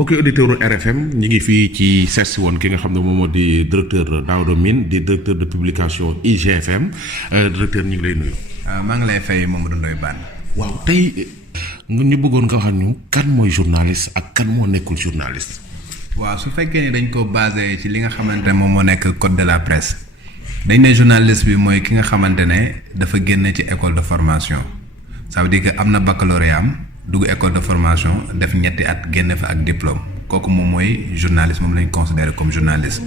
mbokki auditeur RFM ñi ngi fii ci seet woon ki nga xam ne moom moo di directeur Daouda Mine di directeur de publication IGFM directeur ñu ngi lay nuyu. maa ngi lay fay Mamadou Ndoye Bane. waaw tey ñu bëggoon nga xam ñu kan mooy journaliste ak kan moo nekkul journaliste. waaw su fekkee ni dañ ko basé ci li nga xamante ne moom moo nekk code de la presse dañ ne journaliste bi mooy ki nga xamante ne dafa génn ci école de formation ça veut dire que am na baccalauréat am dugg école de formation def ñetti at génn fa ak diplôme kooku moom mooy journaliste moom lañ considéré comme journaliste.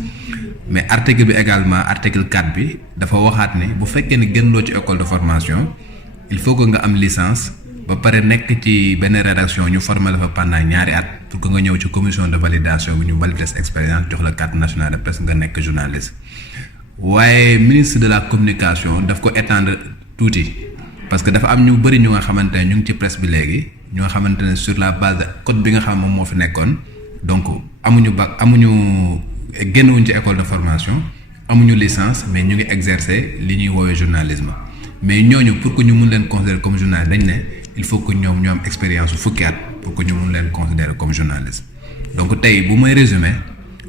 mais article bi également article 4 bi dafa waxaat ne bu fekkee ni génnloo ci école de formation il faut que nga am licence ba pare nekk ci benn rédaction ñu formé la fa pendant ñaari at pour que nga ñëw ci commission de validation bi ñu valider sa expérience jox la carte nationale de presse nga nekk journaliste. waaye ministre de la communication daf ko étendre tuuti parce que dafa am ñu bëri ñu nga xamante ne ñu ngi ci presse bi léegi ñoo xamante ne sur la base de code bi nga xam moom moo fi nekkoon donc amuñu génnewuñ ci école de formation amuñu licence mais ñu ngi exercer li ñuy woowee journalisme mais ñooñu pour que ñu mun leen considérer comme journaliste dañ ne il faut que ñoom ñu am expérience su fukki at pour que ñu mun leen considérer comme journaliste. donc tey bu may résumer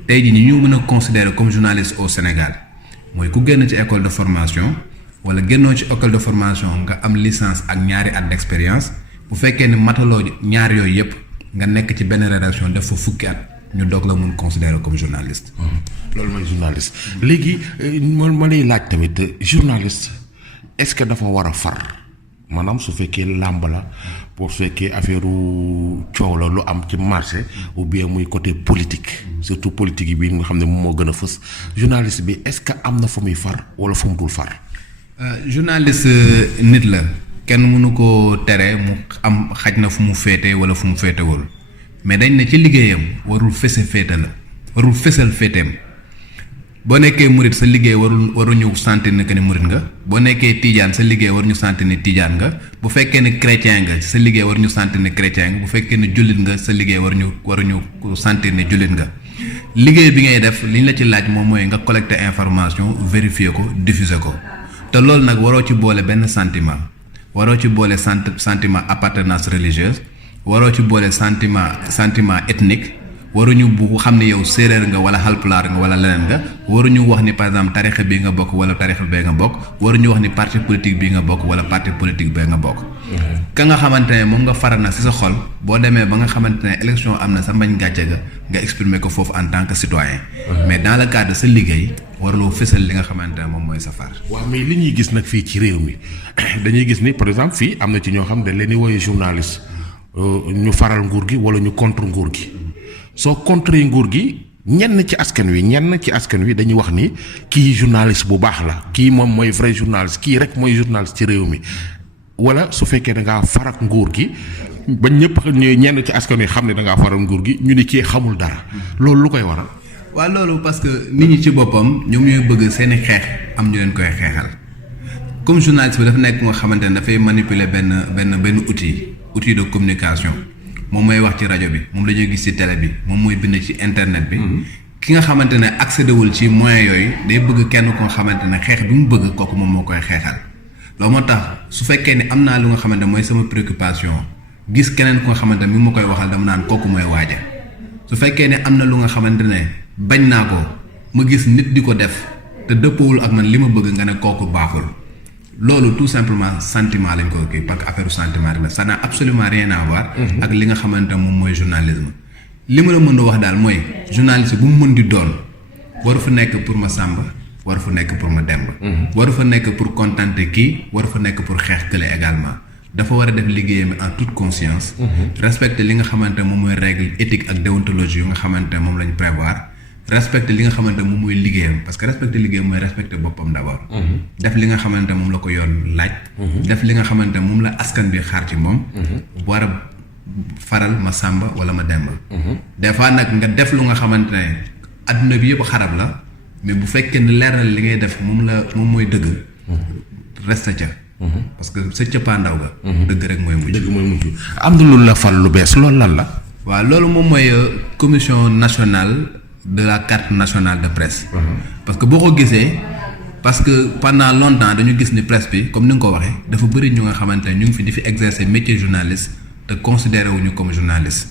tey jii ñi ñu mën a considérer comme journaliste au Sénégal mooy ku génn ci école de formation wala génnoo ci école de formation nga am licence ak ñaari at d'expérience bu fekkee ne mataloo ñaar yooyu yëpp nga nekk ci benn rédaction def fa fukki at ñu doog la mun considérer comme journaliste. loolu mooy journaliste léegi ma lay laaj tamit journaliste est-ce que dafa war a far maanaam su fekkee làmb la pour su fekkee affaire coow la lu am ci marché ou bien muy côté politique surtout politique yi bi nga xam ne moom moo gën a fës journaliste bi est-ce que am na fa muy far wala fa mu dul far. journaliste nit la kenn mënu ko tere mu am xaj na fu mu féete wala fu mu féetewul mais dañ ne ci liggéeyam warul fësal féeteem boo nekkee murit sa liggéey waruñu sentir ne que ni murit nga boo nekkee tijaan sa liggéey waruñu sentir ne tijaan nga bu fekkee ne chrétien nga sa liggéey waruñu sentir ne chrétien nga bu fekkee ne jullit nga sa liggéey waruñu sentir ne jullit nga liggéey bi ngay def li ñu la ci laaj moom mooy nga collecter information vérifier ko diffuser ko te loolu nag waroo ci boole benn sentiment waroo ci boole sentiment appartenance religieuse waroo ci boole sentiment ethnique waruñu bu xam ne yow séeréer nga wala halpulaar nga wala leneen nga waruñu wax ni par exemple tarixa bi nga bokk wala tarixa bee nga bokk waruñu wax ni parti politique bi nga bokk wala parti politique bee nga bokk. ka nga xamante ne moom nga faral na ci sa xol boo demee ba nga xamante ne élection am na sa mbañ gàcce ga nga exprimer ko foofu en tant que citoyen. mais dans le cadre de sa liggéey waruloo fësal li nga xamante ne moom mooy sa far. waaw mais li ñuy gis nag fii ci réew mi dañuy gis ni par exemple fii am na ci ñoo xam ne leen di wooyee journaliste ñu faral nguur gi wala ñu contre nguur gi. soo contrer nguur gi ñenn ci askan wi dañuy wax ni kii journaliste bu baax la kii moom mooy vrai journaliste kii rek mooy journaliste ci réew mi wala su fekkee da ngaa farak nguur gi ba ñëpp ñenn ci askan wi xam ne da ngaa faral nguur gi ñu ni kii xamul dara loolu lu koy waral. waaw loolu parce que nit ñi ci boppam ñoom ñooy bëgg seeni xeex am ñu leen koy xeexal comme journaliste bi dafa nekk nga xamante ne dafay manipuler benn outil de communication. moom mooy wax ci rajo bi moom la ñuy gis ci télé bi moom mooy bind ci internet bi ki nga xamante ne accédé wul ci moyens yooyu day bëgg kenn koo xamante ne xeex bi mu bëgg kooku moom moo koy xeexal loolu moo tax su fekkee ne am naa lu nga xamante mooy sama préoccupation gis keneen ku nga xamante mi ma koy waxal dama naan kooku mooy waaja su fekkee ne am na lu nga xamante ne bañ naa ko ma gis nit di ko def te dëppawul ak man li ma bëgg nga ne kooku baaxul loolu tout simplement sentiment lañ ko kii parce que affaire sentiment rek la ça n'a absolument rien à voir ak li nga xamante moom mooy journalisme li ma la mën a wax daal mooy journaliste bu mu mën di doon waru fa nekk pour ma sàmba waru fa nekk pour ma demb waru fa nekk pour contenter kii waru fa nekk pour xeex kële également dafa war a def liggéeyam en toute conscience respecter li nga xamante moom mooy règle éthique ak déontologie yu nga xamante moom lañ prévoir respecter li nga xamante moom mooy liggéeyam parce que respecter liggéeyam mooy respecter boppam d'abord. def li nga xamante moom la ko yoon laaj. def li nga xamante moom la askan bi xaar ci moom. war a faral ma sàmba wala ma demba. des fois nag nga def lu nga xamante ne adduna bi yëpp xarab la mais bu fekkee ne leer na li ngay def moom mooy dëgg. reste ca. parce que sa cëppaandaw ga. dëgg rek mooy mujj. dëgg mooy mujj am na lu la fal lu bees loolu lan la. waaw loolu moom mooy commission nationale de la carte nationale de presse. parce que boo ko gisee parce que pendant longtemps dañu gis ni presse bi comme ni nga ko waxee dafa bëri ñu nga xamante ne ñu ngi fi di fi exercer métier journaliste te considéré wuñu comme journaliste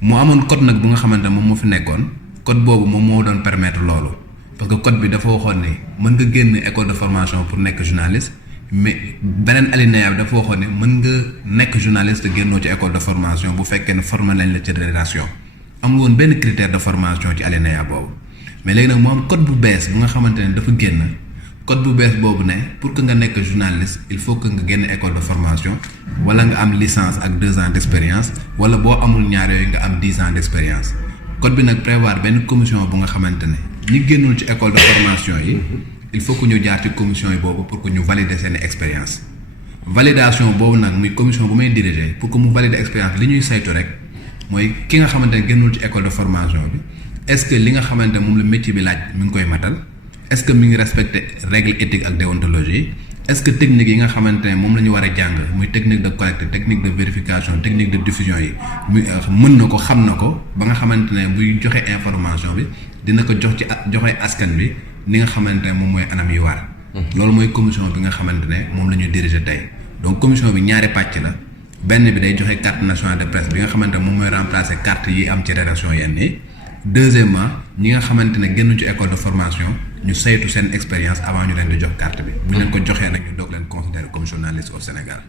mu amoon code nag bu nga xamante ne moom moo fi nekkoon code boobu moom moo doon permettre loolu parce que code bi dafa waxoon ne mën nga génn école de formation pour nekk journaliste mais beneen alinéa bi dafa waxoon ne mën nga nekk journaliste te génnoo ci école de formation bu fekkee ne formé lañ la ci rédaction amul woon benn critère de formation ci alinéa boobu mais léegi nag moo am code bu bees bu nga xamante ne dafa génn code bu bees boobu ne pour que nga nekk journaliste il faut que nga génn école de formation wala nga am licence ak 2 ans d'expérience wala boo amul ñaar yooyu nga am 10 ans d'expérience code bi nag prévoir benn commission bu nga xamante ne ñi génnul ci école de formation yi il faut que ñu jaar ci commission yi boobu pour que ñu valider seen expérience validation boobu nag muy commission bu may diriger pour que mu valider expérience li ñuy saytu rek mooy ki nga xamante ne génnul ci école de formation bi est-ce que li nga xamante ne moom la métier bi laaj mi ngi koy matal est-ce que mi ngi respecter règle éthique ak déontologie est-ce que technique yi nga xamante ne moom la ñu war a jàng muy technique de collecte technique de vérification technique de diffusion yi mën na ko xam na ko ba nga xamante ne buy joxe information bi dina ko jox ci joxe askan bi ni nga xamante ne moom mooy anam yi war. loolu mooy commission bi nga xamante ne moom la ñu diriger tey donc commission bi ñaari pàcc la benn bi day joxe carte nationale de presse bi nga xamante ne moom mooy remplacer carte yi am ci rédaction yenn yi deuxièmement ñi nga xamante ne génn ci école de formation ñu saytu seen expérience avant ñu leen di jox carte bi. bu ñu leen ko joxee nag ñu doog leen considérer comme journaliste au Sénégal.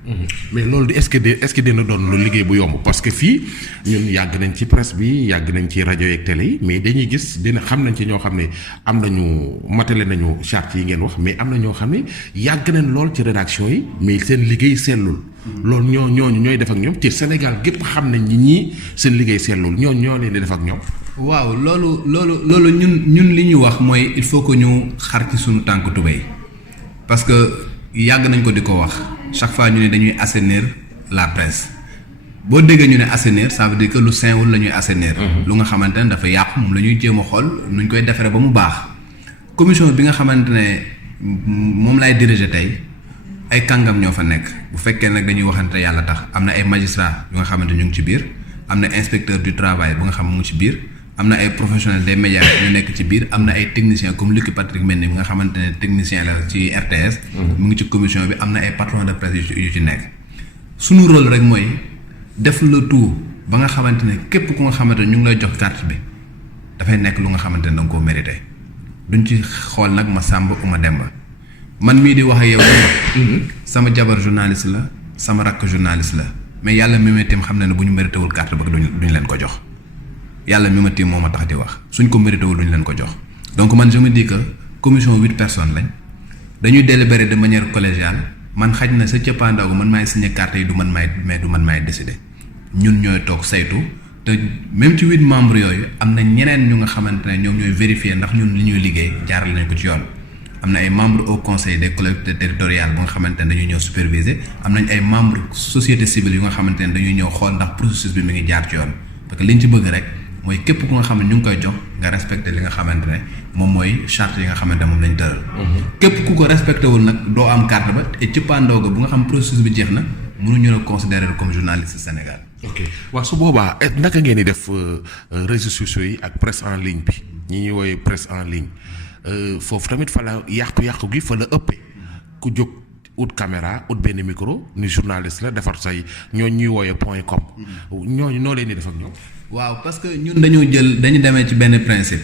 mais loolu est-ce que dina doon lu liggéey bu yomb parce que fii ñun yàgg nañ ci presse bi yàgg nañ ci rajo yeeg télé yi mais dañuy gis dina xam nañ ci ñoo xam ne am nañu matale nañu charte yi ngeen wax mais am na ñoo xam ne yàgg nañ lool ci rédaction yi mais seen liggéey sellul. loolu ñooñu ñooy def ak ñoom ci Sénégal gépp xam nañ ñii seen liggéey sellul ñoo leen di def ak ñoom. waaw loolu ñun li ñuy wax mooy il faut que ñu xar ci suñu tànk tubéy parce que yàgg nañ ko di ko wax chaque fois ñu ne dañuy assainir la presse boo déggee ñu ne assainir ça veut dire que lu sainwul la ñuy assainir. lu nga xamante ne dafa yàqu moom la ñuy jéem a xool nuñ koy defaree ba mu baax commission bi nga xamante ne moom laay diriger tey ay kàngam ñoo fa nekk bu fekkee nag dañuy waxante yàlla tax am na ay magistrats yu nga xamante ñu ngi ci biir am na inspecteur du travail bu nga xam mu ngi ci biir. am na ay professionnels des médias ñu nekk ci biir am na ay techniciens comme Luc Patrick Mendy bi nga xamante ne technicien la ci RTS. mu ngi ci commission bi am na ay patrons de presse yu ci nekk. suñu rôle rek mooy def le tout ba nga xamante ne képp ku nga xamante ne ñu ngi lay jox carte bi dafay nekk lu nga xamante ne da nga koo mérité duñ ci xool nag ma sàmb uma demba man mii di wax ak yow. sama jabar journaliste la sama rakk journaliste la mais yàlla mi ma itam xam na ne bu ñu mérité wul carte ba duñ leen ko jox. yàlla mi ma tiim moo ma tax di wax suñ ko mérité wul duñ leen ko jox donc man je me dis que commission 8 personnes lañ dañuy délibérer de manière collégiale man xaj na sa cëppaandaw man maay signé carte yi du man maay décider ñun ñooy toog saytu te même ci 8 membres yooyu am na ñeneen ñu nga xamante ne ñoom ñooy vérifier ndax ñun li ñuy liggéey jaaral nañ ko ci yoon am na ay membres au conseil des collectivités territoriales bu nga xamante ne dañuy ñëw superviser am nañ ay membres société civile yu nga xamante ne dañuy ñëw xool ndax processus bi mi ngi jaar ci yoon parce que liñ ci bëgg rek mooy képp ku nga xam ne ñu ngi koy jox nga respecté li nga xamante ne moom mooy charte yi nga xamante ne moom lañ tëral. képp ku ko respecté wul nag doo am carte ba et ci pandaw ga bu nga xam processus bi jeex na mënuñu la considérer comme journaliste Sénégal. ok waaw su boobaa naka ngeen di def réseaux sociaux yi ak presse en ligne bi ñi ñuy woowee presse en ligne foofu tamit fa la yàqu-yàqu gi fa la ëppee ku jóg ut caméra ut benn micro ni journaliste la defar say ñooñu ñuy woowee point com ñooñu noo leen di def ak ñoom. waaw parce que ñun dañu demee ci benn principe.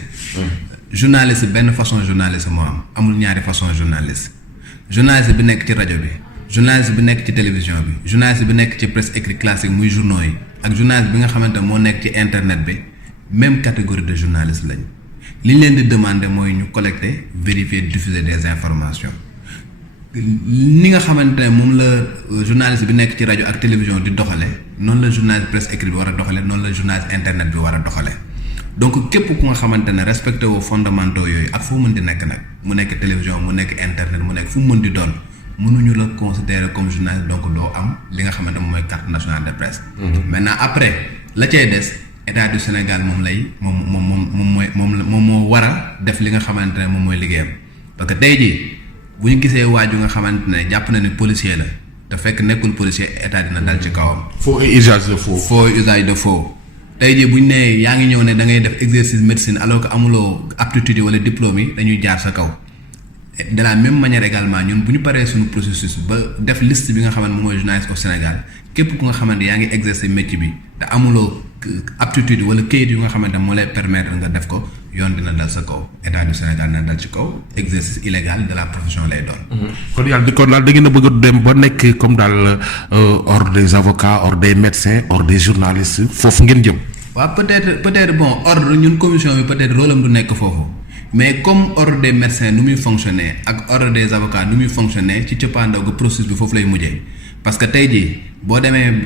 journaliste benn façon journaliste moo amul ñaari façon journaliste bi nekk ci rajo bi journaliste bi nekk ci télévision bi journaliste bi nekk ci presse écrite classique muy journaux yi ak journaliste bi nga xamante moo nekk ci internet bi même catégorie de journaliste lañ li ñu leen di demander mooy ñu collecter vérifier diffuser des informations ni nga xamante ne moom la journaliste bi nekk ci rajo ak télévision di doxale noonu la journaliste presse écrite bi war a doxale noonu la journaliste internet bi war a doxale donc képp ku nga xamante ne respecté woo fondamentaux yooyu ak fu mu mën di nekk nag mu nekk télévision mu nekk internet mu nekk fu mu mën di doon mënuñu la considérer comme journaliste donc doo am li nga xamante moom mooy carte nationale de presse. maintenant après la cay des état du Sénégal moom moo war a def li nga xamante ne moom mooy liggéeyam parce que tey jii bu ñu gisee waaju nga xamante ne jàpp na ne policier la te fekk nekkul policier état dina dal ci kawam. faux usage de faux. faux usage de faux. tey jii bu ñu nee yaa ngi ñëw ne da ngay def exercice médecine alors que amuloo aptitude wala diplôme yi dañuy jaar sa kaw de la même manière également ñun bu ñu paree suñu processus ba def liste bi nga xamante moom mooy journaliste au Sénégal képp ku nga xamante yaa ngi exercer métier bi te amuloo aptitude wala kayit yu nga xamante ne moo lay permettre nga def ko yoon dina dal sa kaw état du Sénégal dina dal ci kaw exercice illégal de la profession lay doon. kon daal da ngeen a bëgg a dem ba nekk comme daal ordre des avocats ordre des médecins ordre des journalistes foofu ngeen jëm. waaw peut-être bon ordre ñun commission bi peut-être rôle am du nekk foofu mais comme ordre des médecins nu muy fonctionner ak ordre des avocats nu muy fonctionner ci cëppaandaw ga processus bi foofu lay mujjee parce que tey jii boo demee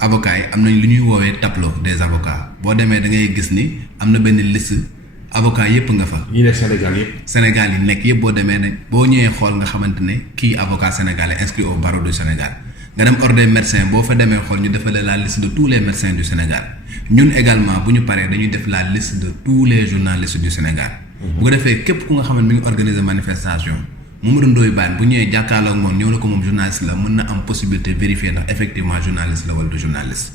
avocats yi am nañ lu ñuy woowee tableau des avocats boo demee da ngay gis ni am na benn liste avocats yépp nga fa. ñi nekk Sénégal yépp. Sénégal yi nekk yépp boo demee ne boo ñëwee xool nga xamante ne kii avocat sénégalais inscrit au barreau du Sénégal nga dem ordre des médecins boo fa demee xool ñu defal la liste de tous les médecins du Sénégal ñun également bu ñu paree dañuy def la liste de tous les journalistes du Sénégal. bu ko defee képp ku nga xam ne mi ngi organiser manifestation Mamadou Ndoye Bane bu ñëwee jàkkaarloo ak moom ñëw na ko moom journaliste la mën na am possibilité vérifier ndax effectivement journaliste la wala du journaliste.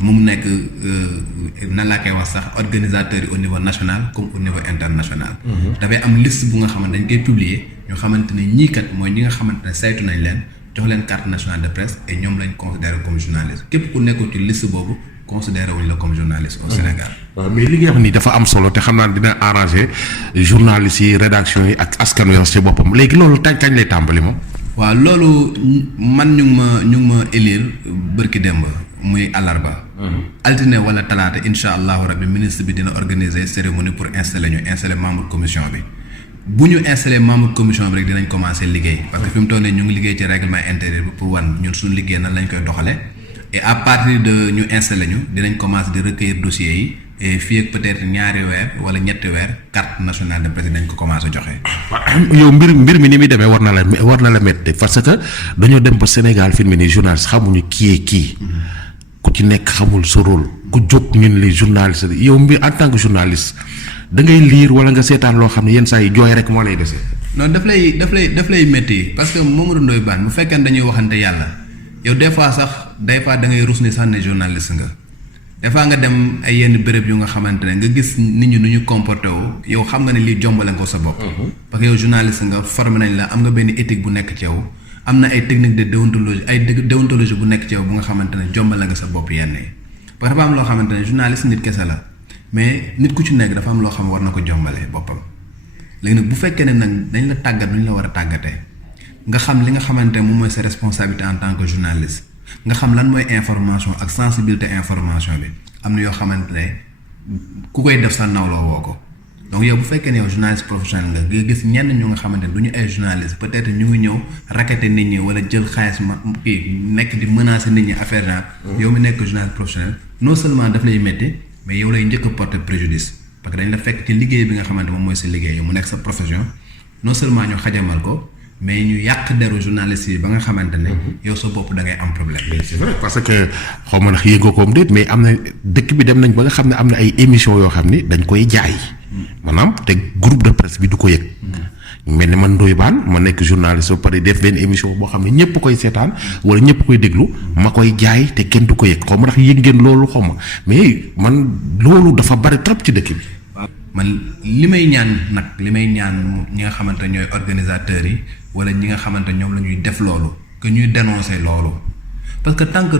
mu nekk nan laa koy wax sax organisateurs yi au niveau national comme au niveau international. dafay am liste bu nga xamante dañ koy publier ñu xamante ne ñii kat mooy ñi nga xamante ne saytu nañ leen jox leen carte nationale de presse et ñoom lañ considéré comme journaliste képp ku nekkul ci liste boobu. considéré wuñ la comme journaliste au Sénégal. waaw mais li nga wax ni dafa am solo te xam naa dina arranger journalistes yi rédaction yi ak askan wi ci boppam léegi loolu kañ lay tàmbali moom. waaw loolu man ñu ngi ma élire bërki démb muy àllarba. altine wala talaata incha allahu rabbi ministre bi dina organiser cérémonie pour installer membre commission bi. bu ñu installé membre commission bi rek dinañ commencer liggéey parce que fi mu toll nii ñu ngi liggéey ci règlement intérieur bi pour wan ñun suñu liggéey nan lañ koy doxalee. et à partir de ñu installé ñu dinañ commencer di recueillir dossiers yi et fii ak peut-être ñaari weer wala ñetti weer carte nationale de presse dañ ko commencer joxe. yow mbir mi ni muy demee war na la métti parce que dañoo dem ba Sénégal fi mu ne nii journaliste xamuñu kii ku ci nekk xamul sa rôle ku jóg ñun les journalistes yow mbir en tant que journaliste da ngay lire wala nga seetaan loo xam ne yenn saa yi jooy rek moo lay dese. non daf lay métti parce que Mamadou Ndoye Bane bu fekkee dañuy waxante yàlla. yow des fois da ngay rus ni sax ne journaliste nga des fois nga dem ay yenn béréb yu nga xamante ne nga gis nit ñi nu ñu comporté woo yow xam nga ne lii jombale nga ko sa bopp. parce que yow journaliste nga formé nañ la am nga benn éthique bu nekk ci yow am na ay technique de déontologie bu nekk ci yow bu nga xamante ne jombale nga sa bopp yenn yi parce que dafa am loo xamante ne journaliste nit kese la mais nit ku ci nekk dafa am loo xam war na ko jombale boppam léegi nag bu fekkee ne nag dañ la tàggat nu ñu la war a tàggatee. nga xam li nga xamante ne moom mooy sa responsabilité en tant que journaliste nga xam lan mooy information ak sensibilité information bi am na yoo xamante ne ku koy def sa nawloo woo ko donc yow bu fekkee ne yow journaliste professionnel nga gis ñenn ñu nga xamante ne du ñu ay journaliste peut-être ñu ngi ñëw raqueter nit ñi wala jël xaalis nekk di menacer nit ñi affaire genre yow mi nekk journaliste professionnel non seulement daf lay métti mais yow lay njëkk a porter préjudice parce que dañ la fekk ci liggéey bi nga xamante moom mooy sa liggéey yow mu nekk sa profession non seulement ñu xajamal ko mais ñu yàq deru journaliste yi ba nga xamante ne yow sa bopp da ngay am problème. c'est vrai parce que xaw ma ndax yëngoo koom déet mais am na dëkk bi dem nañ ba nga xam ne am na ay émissions yoo xam ni dañ koy jaay maanaam te groupe de presse bi du ko yëg. mel ni man Ndoye Bane ma nekk journaliste ba pare def benn émission boo xam ne ñëpp koy seetaan wala ñëpp koy déglu ma koy jaay te kenn du ko yëg xaw ma ndax yëg ngeen loolu xaw ma mais man loolu dafa bari trop ci dëkk bi. man li may ñaan ñi nga xamante ñooy organisateurs yi wala ñi nga xamante ñoom la ñuy def loolu que ñuy dénoncer loolu parce que tant que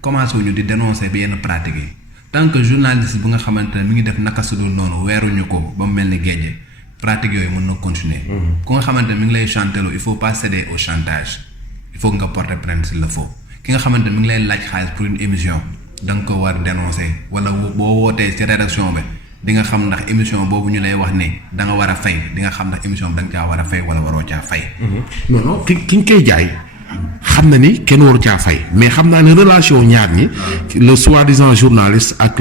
commencé wuñu di dénoncer bi yenn pratique yi tant que journaliste bu nga xamante ne mi ngi def naka su dul noonu weeruñu ko ba mu mel ni géej pratique yooyu mën na continuer. ku nga xamante ne mi ngi lay chanteloo il faut pas céder au chantage il faut nga porter plainte s'il le faut ki nga xamante ne mi ngi lay laaj xaalis pour une émission da nga ko war dénoncer wala boo wootee ci rédaction bi. di nga xam ndax émission boobu ñu lay wax ne da nga war a fay di nga xam ndax émission bi da nga caa war a fay wala waroo caa fay. non ki nga koy jaay xam na ni kenn waru caa fay mais xam naa ne relation ñaar ñi le soi-disant journaliste ak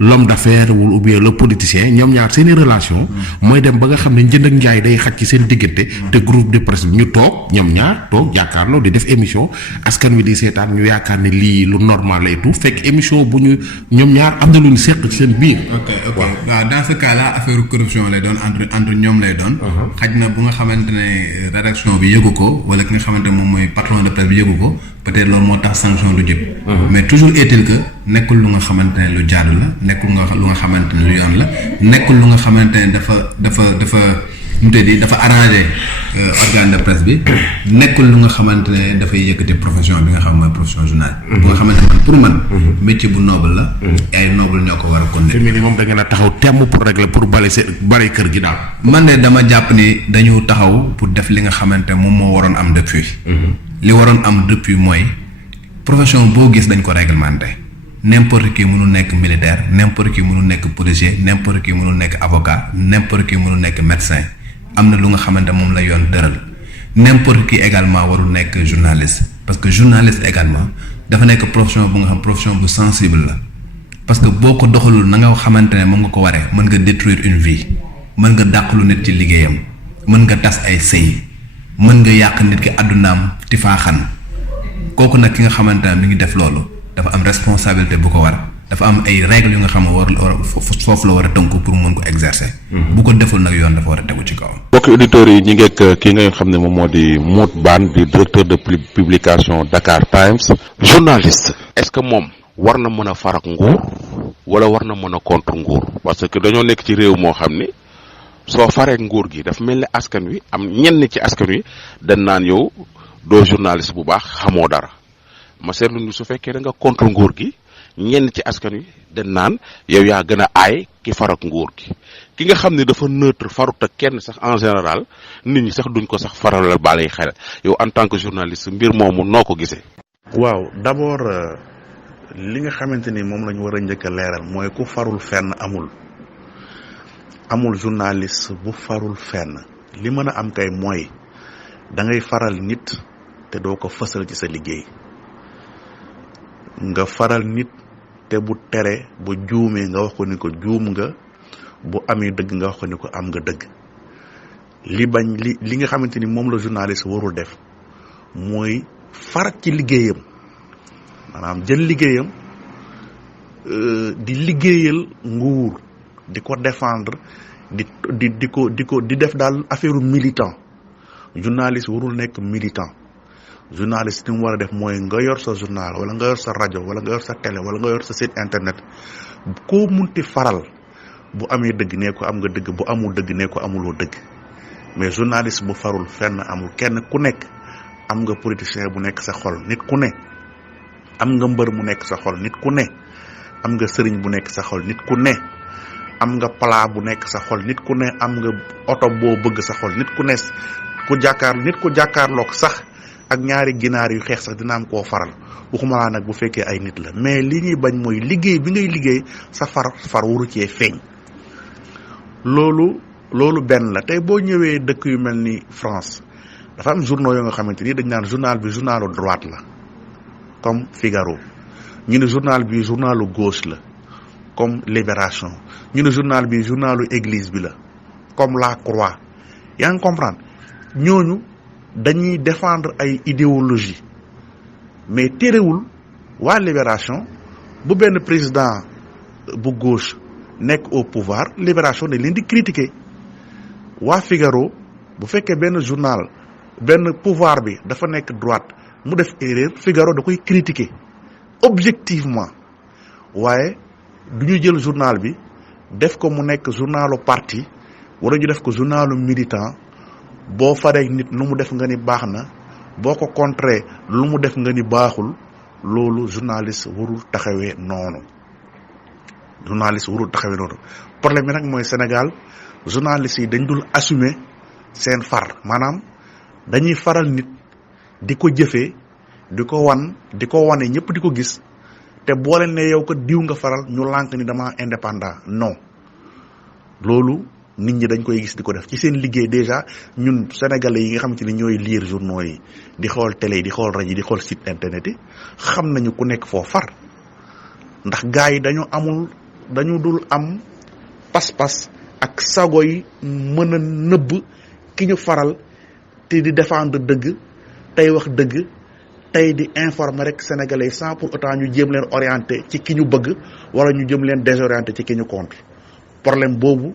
l'homme d'affaires ou bien le politicien ñoom ñaar seeni relation mooy dem ba nga xam ne njënd ak njaay day xaj ci seen diggante te groupe de presse bi ñu toog ñoom ñaar toog jàkkaarloo di def émission askan wi di seetaan ñu yaakaar ne lii lu normal lay tout fekk émission bu ñu ñoom ñaar am na lu ñu seq ci seen biir. ok waaw dans ce cas là affaire corruption lay doon entre ñoom lay doon. xaj na bu nga xamante ne rédaction bi yëgu ko wala ki nga xamante ne moom mooy patron de presse bi yëgu ko peut-être loolu moo tax sanction du jëpp. mais toujours est-il que nekkul lu nga xamante ne lu jaadu la nekkul lu nga xamante ne lu yoon la nekkul lu nga xamante ne dafa mu tëddee dafa arrangé organe de presse bi nekkul lu nga xamante ne dafay yëkkati profession bi nga xam mooy profession journal. bu nga xamante ne pour man. métier bu noble la. ay noble ñoo ko war a continuer. fi mu ne moom da ngeen a taxaw temm pour régler pour bale kër gi daal. man de dama jàpp ni dañu taxaw pour def li nga xamante moom moo waroon am depuis. li waroon am depuis mooy profession boo gis dañ ko réglementé. n'importe qui mënul nekk militaire n'importe qui mënul nekk policier n'importe qui mënul nekk avocat n'importe qui mënul nekk médecin am na lu nga xamante moom la yoon dëral n'importe qui également warul nekk journaliste parce que journaliste également dafa nekk profession bu nga xam profession bu sensible la parce que boo ko doxalul na nga xamante ne moom nga ko waree mën nga détruire une vie mën nga dàqalu nit ci liggéeyam mën nga tas ay sëy mën nga yàq nit ki àddunaam ti faaxan kooku nag ki nga xamante ne mi ngi def loolu dafa am responsabilité bu ko war dafa am ay règles yu nga xam ne foofu la war a tënku pour mën ko exercer. bu ko deful nag yoon dafa war a tegu ci kawam. mbokki auditeurs yi ñi ngeeg ki nga xam ne moom moo di Modou Bane di directeur de publication Dakar Times. journaliste est-ce que moom war na mën a farak nguur wala war na mën a contre nguur parce que dañoo nekk ci réew moo xam ni soo faree nguur gi dafa mel ni askan wi am ñenn ci askan wi dañ naan yow doo journaliste bu baax xamoo dara. ma seetlu ni su fekkee da nga contre nguur gi ñenn ci askan wi dañ naan yow yaa gën a aay ki farak nguur gi ki nga xam ne dafa neutre farut ak kenn sax en général nit ñi sax duñ ko sax faralal balay xel yow en tant que journaliste mbir moomu noo ko gisee. waaw d'abord li nga xamante ni moom la ñu war a njëkk a leeral mooy ku farul fenn amul journaliste bu farul fenn li mën a am kay mooy da ngay faral nit te doo ko fësal ci sa liggéey. nga faral nit te bu tere bu juumee nga wax ko ni ko juum nga bu amee dëgg nga wax ko ni ko am nga dëgg li nga xamante ni moom la journaliste warul def mooy farat ci liggéeyam maanaam jël liggéeyam di liggéeyal nguur di ko défendre di def daal affaire militant journaliste warul nekk militant. journaliste li mu war a def mooy nga yor sa journal wala nga yor sa rajo wala nga yor sa télé wala nga yor sa site internet koo munti faral bu amee dëgg nee ko am nga dëgg bu amul dëgg nee ko amuloo dëgg mais journaliste bu farul fenn amul kenn ku nekk am nga politicien bu nekk sa xol nit ku ne am nga mbër mu nekk sa xol nit ku ne am nga sëriñ bu nekk sa xol nit ku ne am nga plat bu nekk sa xol nit ku ne am nga oto boo bëgg sa xol nit ku ne ku jàkkaarloog sax ak ñaari ginaar yu xeex sax dina am koo faral waxuma laa nag bu fekkee ay nit la mais li ñuy bañ mooy liggéey bi ngay liggéey sa far waru cee feeñ loolu benn la tey boo ñëwee dëkk yu mel ni France dafa am journaux yoo nga xamante ni dañ naan journal bi journalu droite la comme Figaro ñu ne journal bi journalu gauche la comme Libération ñu ne journal bi journalu église bi la comme La Croix yaa ngi comprendre ñooñu dañuy défendre ay idéologie mais téréwul waa Libération bu benn président bu gauche nekk au pouvoir Libération ne leen di critiquer waa Figaro bu fekkee benn journal benn pouvoir bi dafa nekk droite mu def erreur Figaro da koy critiquer objectivement waaye du ñu jël journal bi def ko mu nekk journalu parti wala ñu def ko journalu militant boo faree nit lu mu def nga ni baax na boo ko contrer lu mu def nga ni baaxul loolu journaliste warul taxawee noonu problème bi nag mooy Sénégal journaliste yi dañ dul assumer seen far maanaam dañuy faral nit di ko jëfee di ko wane ñëpp di ko gis te boo leen ne yow ko diw nga faral ñu lànk ni dama indépendant non loolu nit ñi dañ koy gis di ko def ci seen liggéey déjà ñun sénégalais yi nga xamante ni ñooy lire journaux yi di xool télé yi di xool rajo yi di xool site internet yi xam nañu ku nekk foo far ndax gars yi dañu dul am pas-pas ak sago yi mën a nëbb ki ñu faral te di défendre dëgg tey wax dëgg tey di informer rek sénégalais sans pour autant ñu jéem leen orienté ci ki ñu bëgg wala ñu jëm leen désorienté ci ki ñu contre problème boobu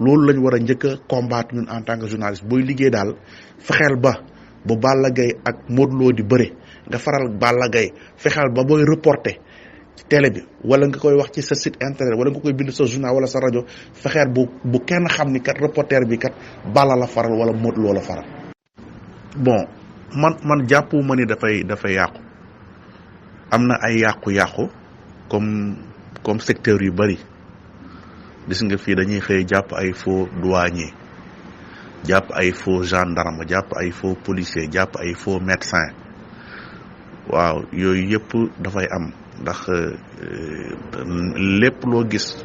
loolu lañ war a njëkk a combattre ñun en tant que journaliste booy liggéey daal fexeel ba bu Balla Gaye ak Modou Lo di bëre nga faral Balla Gaye fexeel ba booy reporter ci télé bi wala nga koy wax ci sa site internet wala nga koy bind sa journal wala sa rajo fexeer bu kenn xam ni kat reporter bi kat Balla la faral wala Modou Lo la faral. bon man jàppu ma ni dafay yàqu am na ay yàqu-yàqu comme secteur yu bari gis nga fii dañuy xëy jàpp ay faux douanier jàpp ay faux gendarme jàpp ay faux policier jàpp ay faux médecin waaw yooyu yëpp dafay am ndax lépp loo gis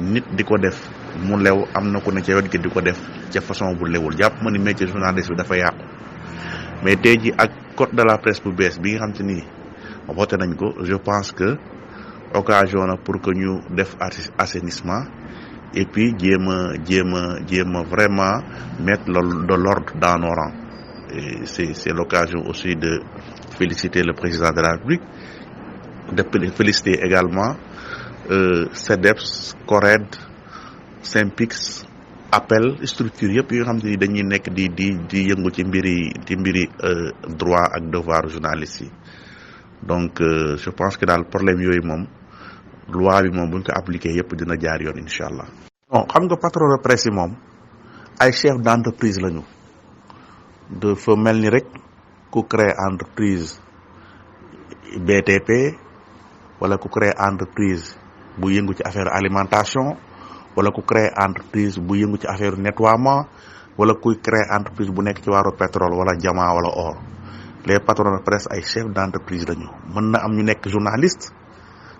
nit di ko def mu lew am na ku ne ca wet gi di ko def ca façon bu lewul jàpp ma ni métier journaliste bi dafa yàqu mais tey ji ak code de la presse bu bees bi nga xam te ni voté nañ ko je pense que occasion na pour que ñu def assainissement et puis jéem a vraiment mettre de l'ordre dans nos rangs et c'est l'occasion aussi de féliciter le président de la République de féliciter également CEDEPS CORED SYNPICS appel structure yëpp yi nga xam te ni dañuy nekk di yëngu ci mbiri droit ak devoir journalistes yi donc je pense que daal problème yooyu moom loi bi moom buñ ko appliqué yëpp dina jaar yoon incha allah. bon xam nga patron de presse yi moom ay chef d'entreprise lañu dafa mel ni rek ku créer entreprise BTP wala ku créer entreprise bu yëngu ci affaire alimentation wala ku créer entreprise bu yëngu ci affaire nettoiement wala kuy créer entreprise bu nekk ci wàllu pétrole wala diamant wala or les patrons de presse ay chef d'entreprise lañu mën na am ñu nekk journaliste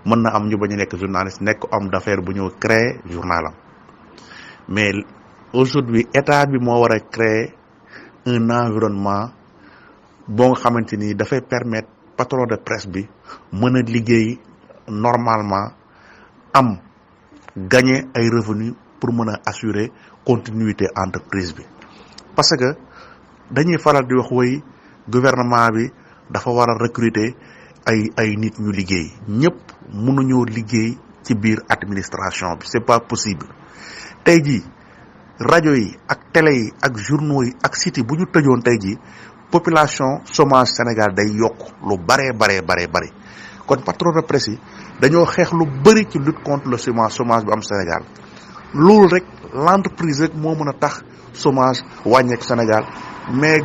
mën na am ñu bañ a nekk journaliste nekk homme d'affaires bu ñëw créer journalam mais aujourd'hui état bi moo war a créer un environnement boo nga xamante ni dafay permettre patron de presse bi mën a liggéey normalement am gagner ay revenus pour mën a assurer continuité entreprise bi parce que dañuy faral di wax woy gouvernement bi dafa war a recruter ay nit ñu liggéey ñëpp mënuñoo liggéey ci biir administration bi c'est pas possible tey jii rajo yi ak télé yi ak journaux yi ak sites yi bu ñu tëjoon tey jii population chômage Sénégal day yokk lu bare kon patron de presse yi dañoo xeex lu bëri ci lutte contre le chômage bi am Sénégal loolu rek l'entreprise rek moo mën a tax chômage wàññeeku Sénégal mais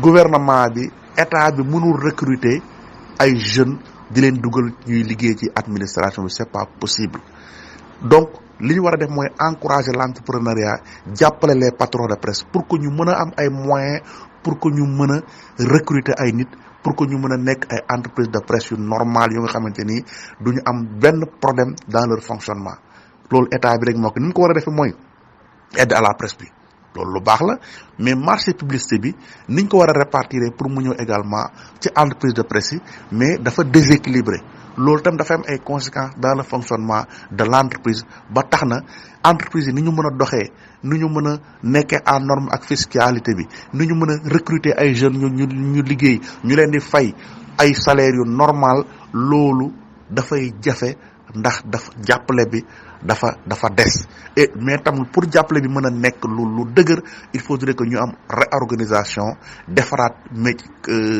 gouvernement bi état bi mënul recruter ay jeunes di leen dugal ñuy liggéey ci administration bi c'est pas possible donc li ñu war a def mooy encourager l'entrepreneuriat jàppale les patrons de presse pour que ñu mën a am ay moyens pour que ñu mën a recruter ay nit pour que ñu mën a nekk ay entreprises de presse yu normal yu nga xamante ni du ñu am benn problème dans leur fonctionnement loolu état bi rek moo ko ni mu ko war a defee mooy aide à la presse bi loolu lu baax la mais marché publicité bi niñ ko war a répartir pour mu ñëw également ci entreprise de presse yi mais dafa déséquilibré loolu tam dafa am ay conséquences dans le fonctionnement de l'entreprise ba tax na entreprise yi ni ñu mën a doxee ni ñu mën a nekkee en norme ak fiscalité bi ni ñu mën a recruter ay jeunes ñu liggéey ñu leen di fay ay salaires yu normal loolu dafay jafe ndax jàppale bi dafa des et mais tam pour jàppale bi mën a nekk lu dëgër il faudrait que ñu am réorganisation defaraat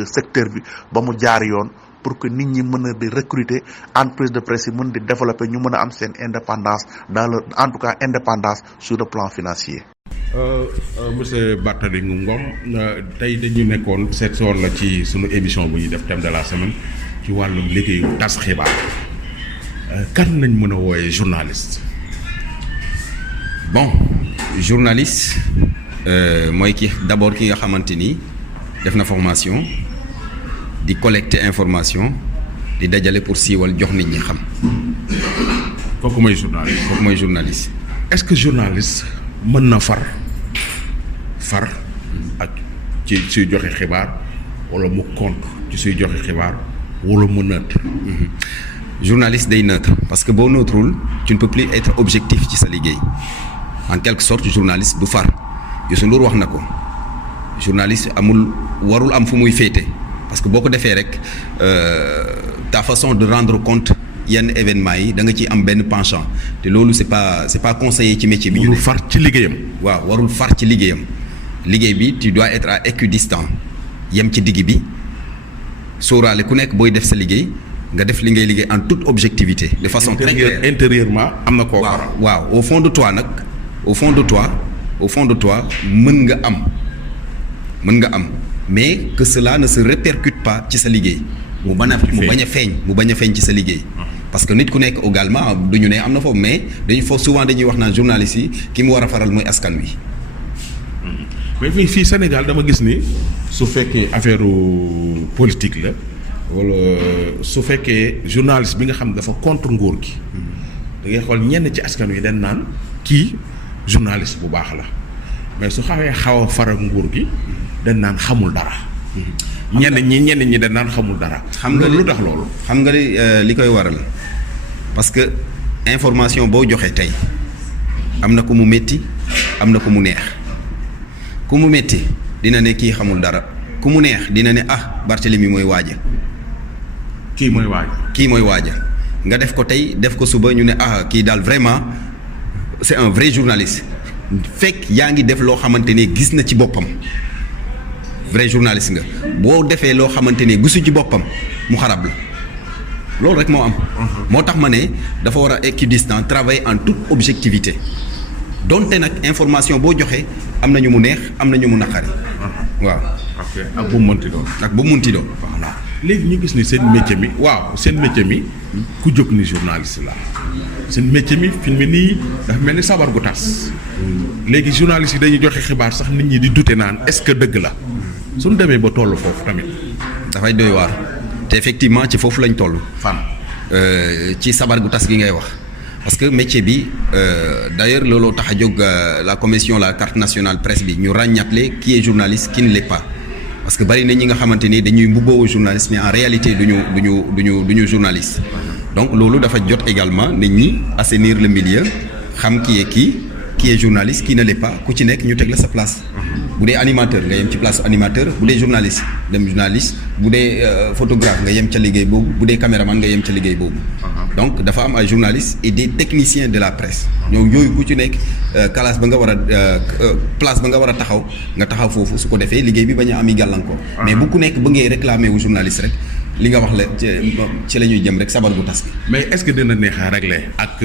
secteur bi ba mu jaar yoon pour que nit ñi mën a di recruter entreprise de presse yi mën di développer ñu mën a am seen indépendance en tout cas indépendance sur le plan financier. Monsieur Barthélémy Ngom tey dañu nekkoon seet si woon la ci sunu émission bu ñuy def thème de la semaine ci wàllum liggéeyu tas xibaar kan nañ mën a wooyee journaliste. bon journaliste mooy d'abord ki nga xamante ni def na formation di collecter information di dajale pour siiwal jox nit ñi xam. kooku mooy journaliste. est-ce que journaliste mën na far ak ci suy joxe xibaar wala mu contre ci suy joxe xibaar wala mu neutre. journaliste day neutre parce que boo neutrewul tu ne peux plus être objectif ci sa liggéey en quelque sorte journaliste du far Youssou Ndour wax na ko journaliste warul am fu muy féete parce que boo ko defee rek ta façon de rendre compte yenn événements yi da nga ciy am benn penchant te loolu c'est pas conseillé ci métier bi. warul far ci liggéeyam. waaw warul far ci liggéeyam liggéey bi tu dois être à équidistant yem ci digg bi sóoraale ku nekk booy def sa liggéey nga def li ngay liggéey en toute objectivité de façon très claire. Intérieurement am na koo waral. waaw au fond de toi nag au fond de toi mën nga am mais que cela ne se répercute pas ci sa liggéey mu bañ a feeñ ci sa liggéey parce que nit ku nekk également du ñu ne am na foofu mais souvent dañuy wax naan journaliste yi ki mu war a faral mooy askan wi. mais fii Sénégal dama gis ni su fekkee affaire politique la wala su fekkee journaliste bi nga xam dafa contre nguur gi da ngay xool ñenn ci askan wi dañ naan kii journaliste bu baax la mais su xaw a faral nguur gi dañ naan xamul dara. ñenn ñi dañ naan xamul dara. xam nga lu tax loolu. xam nga li koy waral parce que information boo joxe tey am na ku mu métti am na ku mu neex ku mu métti dina ne kii xamul dara ku mu neex dina ne Barthélemy mooy waaja. kii mooy waaja nga def ko tey def ko suba ñu ne kii daal vraiment c'est un vrai journaliste fekk yaa ngi def loo xamante ne gis na ci boppam. vrai journaliste nga boo defee loo xamante ne gisu ci boppam mu xarab la loolu rek moo am. moo tax ma ne dafa war a équidistant travailler en toute objectivité donte nag information boo joxe am na ñu mu neex am na ñu mu naqari. waaw. ok ak bu mu mënti doon. voilà léegi ñu gis ni seen métier mi ku jóg ni journaliste la seen métier mi fi mu nii dafa mel ni sabar gu tas. léegi journaliste yi dañuy joxe xibaar sax nit ñi di douter naan est-ce que dëgg la. suñu demee ba toll foofu tamit. dafay doy waar te effectivement ci foofu lañ toll. fan. ci sabar gu tas gi ngay wax parce que métier bi d'ailleurs looloo tax a jóg la commission la carte nationale presse bi ñu ràññatle qui est journaliste qui ne l'est pas parce que bari na ñi nga xamante ni dañuy mbubboo journaliste mais en réalité duñu journaliste. donc loolu dafa jot également nit ñi assainir le milieu xam qui est journaliste qui ne l'est pas ku ci nekk ñu teg la sa place. bu dee animateur nga yem ci place animateur bu dee journaliste bu dee photographe nga yem ca liggéey boobu bu dee caméraman nga yem ca liggéey boobu. donc dafa am ay journalistes et des techniciens de la presse ñoom yooyu ku ci nekk place ba nga war a taxaw nga taxaw foofu su ko defee liggéey bi bañ a ami gàllankoor. mais bu ku nekk ba ngay réclamer wu journaliste rek li nga wax la ci la ñuy jëm rek sabar gu tas bi. mais est-ce que dina neex a régler ak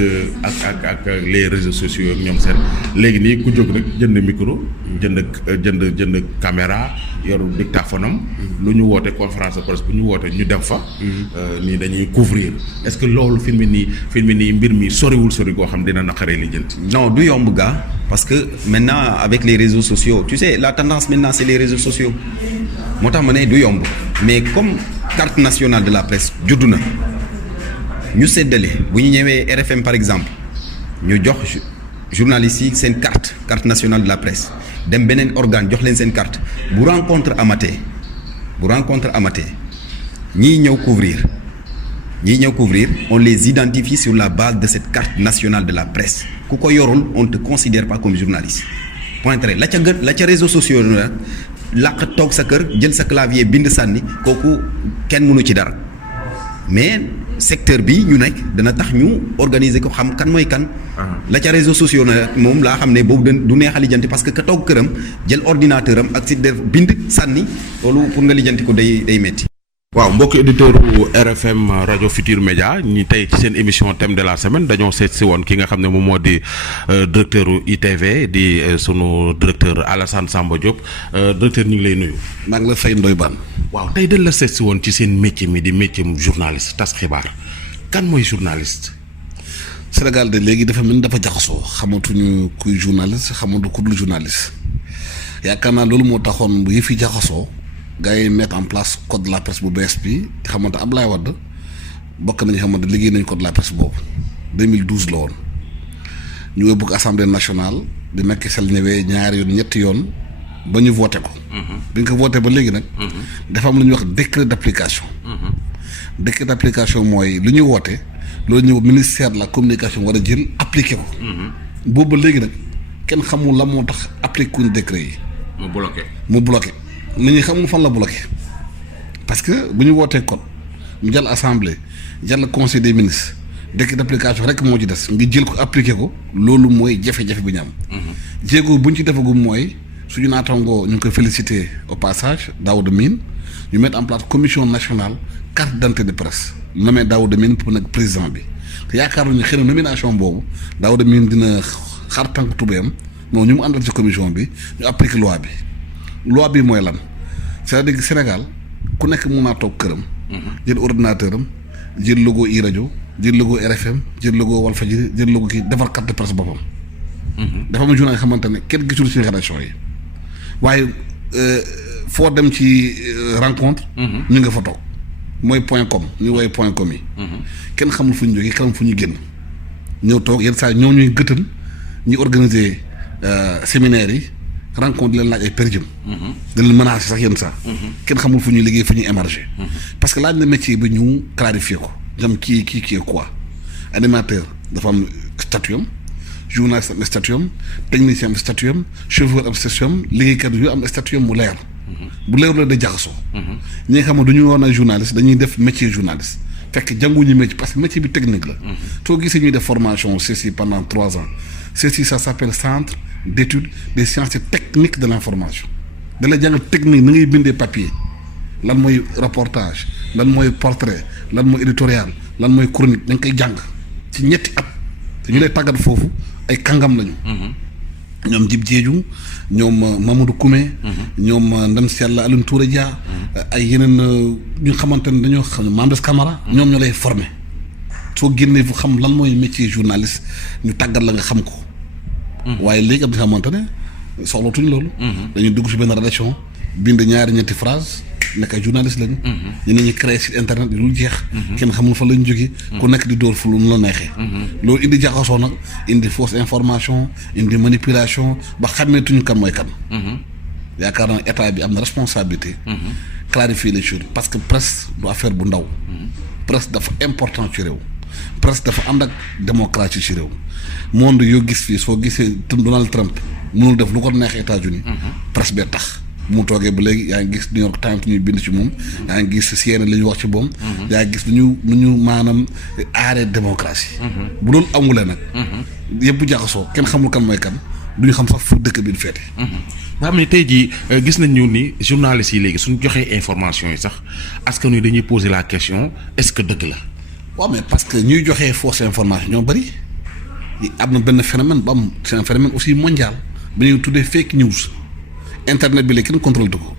les réseaux sociaux ak ñoom seen léegi nii ku jóg rek jënd micro. jënd caméra yoru dictaphone am. lu ñu woote conférence de presse bu ñu woote ñu dem fa. nii dañuy couvrir est-ce que loolu fi mu nii mbir mi sori goo xam dina naqaree li jënt. non du yomb gaa parce que maintenant avec les réseaux sociaux tu sais la tendance maintenant c'est les réseaux sociaux moo tax ma ne du yomb mais comme carte nationale de la presse juddu na ñu séddale bu ñu ñëwee RFM par exemple ñu jox journalistes yi seen carte nationale de la presse dem beneen organe jox leen seen carte bu rencontre amatee ñii ñëw couvrir on les identifie sur la base de cette carte nationale de la presse ku ko yorul on te considère pas comme journaliste point très la ca réseaux sociaux nag làq toog sa kër jël sa clavier bind sànni kooku kenn mënu ci dara mais secteur bi ñu nekk dana tax ñu organiser ko xam kan mooy kan. la ca réseaux sociaux nag moom laa xam ne boobu du neex a lijjanti parce que ka toog këram jël ordinateur am ak si def bind sànni loolu pour nga lijjanti ko day metti. waaw mbokki auditeur u RFM rajo Futur Média ñi tey ci seen émission thème de la semaine dañoo seet si woon ki nga xam ne moom moo di directeur u ITV di sunu directeur Alassane Samba Diop directeur ñu ngi lay nuyu. maa ngi la fay Ndoye Bane. waaw tey dañ la seet si woon ci seen métier mi di métier journaliste tas xibaar kan mooy journaliste. Sénégal de léegi dafa mel ni dafa jaxasoo xamatuñu kuy journaliste xamatu ku dul journaliste yaakaar naa loolu moo taxoon bu yëf yi jaxasoo. gars yi mettre en place code de la presse bu bees bi te xamante Abdoulaye Wade bokk nañu xamante liggéey nañu code de la presse boobu 2012 la woon ñu yóbbu ko assemblée nationale di Macky Sall ñëwee ñaari yoon ñetti yoon ba ñu voté ko. bi ñu ko voté ba léegi nag. dafa am lu ñuy wax décret d'application. décret d'application mooy lu ñuy woote loolu ñëw ministère de la communication war a jël appliqué ko. boobu ba léegi nag kenn xamul la moo tax appliqué kuñ décret yi. mu bloqué. nit ñi xamul fan la bloqué parce que bu ñu wootee code mu jàll assemblée jàll conseil des ministres décret d'application rek moo ci des nga jël ko appliqué ko loolu mooy jafe-jafe bi ñu am. jéego bu ñu ci defagum mooy suñu naataangoo ñu ngi koy féliciter au passage Daouda Mine ñu mettre en place commission nationale carte d'identité de presse nommé Daouda Mine pour nekk président bi te yaakaaruñu xëy na nomination boobu Daouda Mine dina xar tànk tubéyam non ñu mu àndal ci commission bi ñu appliquer loi bi mooy lan c'est-à-dire Sénégal ku nekk mun naa toog këram. jël ordinateur am jël logo i rajo jël logo RFM jël logo Walfadjri jël logo kii defar carte de presse boppam. dafa am journal xamante ne kenn gisul ci rédaction yi waaye foo dem ci rencontre. ñu nga fa toog mooy point com ñu woowee point com yi. kenn xamul fu ñu jógee kenn fu ñu génn ñëw toog yenn saa ñoo ñuy gëtën ñuy organiser séminaire yi rencontre di leen laaj ay per diem. dañ leen menacer sax yenn saa. kenn xamul fu ñuy liggéey fu ñuy émarger. parce que laaj na métier bi ñu clarifier ko jam kii quoi animateur dafa am statut am journaliste am statut am technicien am statut am chauffeur am statut am liggéeykat yu am statut am mu leer. bu leerul la day jaxasoo. ñi nga xam ne du ñu woon ay journaliste dañuy def métier journaliste fekk jànguñu métier parce que métier bi technique la. soo gisee ñuy def formation CESI pendant 3 ans CESI ça s'appelle centre d'études des sciences techniques de l'information da la jàngal technique na ngay bindee papier lan mooy reportage lan mooy portrait lan mooy éditorial lan mooy chronique da nga koy jàng ci ñetti at te ñu lay tàggat foofu ay kàngam lañu. ñoom Djib Diédhiou ñoom Mamadou Koumé. ñoom ndem si yàlla Alioune Touré Dia. ay yeneen ñu xamante ne dañoo xam Mendes Camara. ñoom ñoo lay formé soo génnee fu xam lan mooy métier journaliste ñu tàggat la nga xam ko. waaye léegi am na xamante ne soxlatuñ loolu. dañuy dugg si benn rédaction bind ñaari ñetti phrase nekk ay journaliste lañu. ñeneen ñi créé site internet yi lu jeex. kenn xamul fa lañ jógee. ku nekk di dóor fu lu la neexee. loolu indi jaxasoo nag indi fausse information indi manipulation ba xàmmeetuñu kan mooy kan. yaakaar naa état bi am na responsabilité. clarifier les choses parce que presse du affaire bu ndaw. presse dafa important ci réew. presse dafa ànd ak démocratie ci réew. monde yoo gis fii soo gisee Donald Trump mënul def lu ko neex États-Unis presse bee tax. bu mu toogee ba léegi yaa ngi gis New York Times ñuy bind ci moom. yaa ngi gis CNN li ñu wax ci moom. yaa ngi gis nu ñu maanaam aaree démocratie. bu loolu amulee nag. yëpp jaxasoo kenn xamul kan mooy kan du ñu xam sax fu dëkk bi di feete. nga xam ne tey jii gis nañ ñu ni journalistes yi léegi suñ joxee information yi sax askan wi dañuy poser la question est-ce que dëgg la. waaw mais parce que ñuy joxee fausse information ñoo bëri am na benn phénomène bu am c'est un phénomène aussi mondial bi ñuy tuddee fake news. internet bi léegi kenn contrôle ko.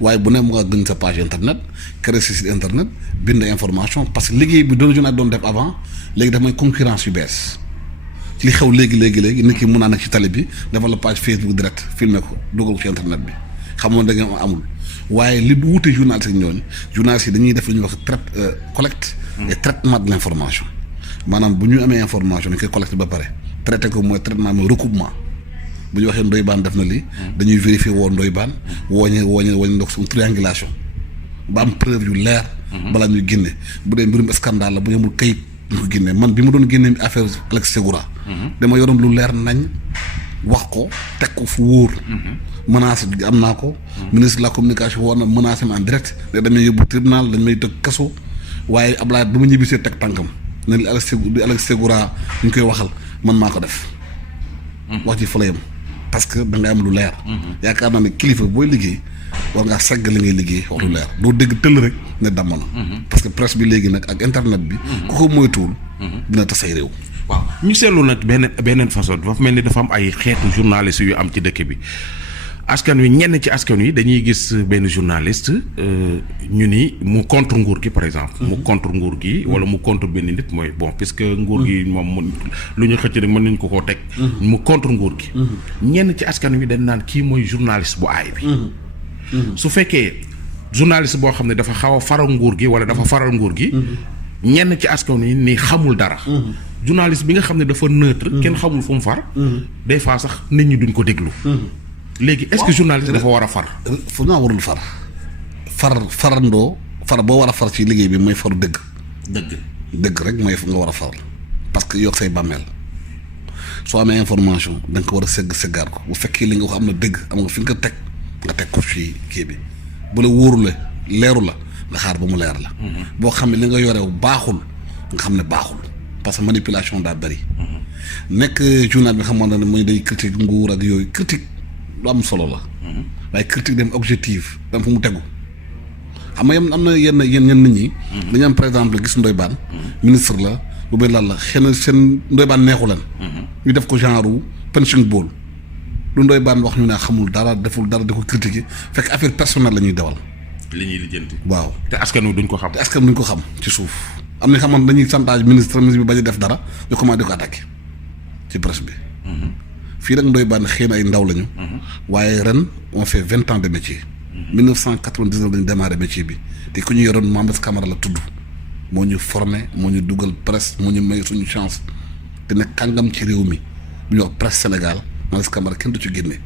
waaye bu ne mu nga gën sa page internet créer sa site internet bind information parce que liggéey bi doon journal doon def avant léegi daf may concurrence yu bees ci li xew léegi nit ki mun naa nekk ci tali bi defal la page Facebook direct filmer ko dugal ko ci internet bi xamoon da nga amul waaye li wuute journaliste ak ñooñu journaliste yi dañuy def lu ñuy wax collecte et traitement de l'information maanaam bu ñu amee information dañ koy collecté ba pare traité ko mooy traitement mooy recoupement. bu ñu waxee Ndoye Bane def na lii dañuy vérifier woo Ndoye Bane wooñe ndox suñu triangulation ba am preuve yu leer balaa ñuy génne bu dee mbirum scandale la bu ñu amul kayit ñu ko génne man bi ma doon génne affaire Alex Segura dama yoroon lu leer nañ wax ko teg ko fu wóor menace am naa ko ministre de la communication woon na menacé ma en direct da damay yóbbu tribunal dañ may tëj kaso waaye Ablaye ba ma ñibbisee teg tànkam ne li Alex Segura ñu koy waxal man maa ko def wax ci fa la yem parce que da ngay am lu leer. yaakaar naa ne kilifa booy liggéey war ngaa segg li ngay liggéey wax lu leer doo dégg tëll rek ne damm na. parce que presse bi léegi nag ak internet bi. ku ko moytuwul. dina tasay réew. waaw ñu seetlu nag beneen façon dafa mel ni dafa am ay xeetu journaliste yu am ci dëkk bi askan wi ñenn ci askan wi dañuy gis benn journaliste ñu ni mu contre nguur gi par exemple. mu contre nguur gi wala mu contre benn nit mooy bon puisque nguur gi moom lu ñu xëcc rek mën nañ ko koo teg. mu contre nguur gi. ñenn ci askan wi dañ naan kii mooy journaliste bu aay bi. su fekkee journaliste boo xam ne dafa xaw a faral nguur gi wala dafa faral nguur gi. ñenn ci askan wi ni xamul dara. journaliste bi nga xam ne dafa neutre. kenn xamul fu mu far. des fois sax nit ñi duñ ko déglu. léegi est-ce que journaliste dafa war a far. fu naa warul farandoo far boo war a far ci liggéey bi mooy faru dëgg. dëgg rek mooy nga war a far parce que yokk say bàmmeel soo amee information da nga ko war a sëggaat ko bu fekkee li nga wax am na dëgg am nga fi nga teg ko ci kii bi bu la wóorule leeru la nga xaar ba mu leer la. boo xam ne li nga yorew baaxul nga xam ne baaxul parce que manipulation daa bëri. nekk journal bi xamoon na ne mooy day critique nguur ak yooyu critique lu am solo la. waaye critique dem objectif dem fu mu tegu xam nga am na yenn nit ñi. dañu am par exemple gis Ndoye Bane. ministre la bu bay lan la xëy na seen Ndoye Bane neexu leen. ñu def ko genre punching ball lu Ndoye Bane wax ñu ne xamul dara deful dara di ko critiquer fekk affaire personnelle la ñuy dewal. li ñuy lijjanti. waaw te askan wi duñ ko xam. te askan duñ ko xam ci suuf am na xamoon dañuy chantage ministre bi bañ a def dara ñu commencé di ko attaqué ci presse bi. fii nag Ndoye Bane xëy na ay ndaw lañu. waaye ren on fait 20 ans de métier. 1999 dañu démarré métier bi te ku ñu yoroon Mambes Camara la tudd moo ñu formé moo ñu dugal presse moo ñu may suñu chance te ne kàngam ci réew mi bu ñuy wax presse Sénégal Mambes Camara kenn du ci génne.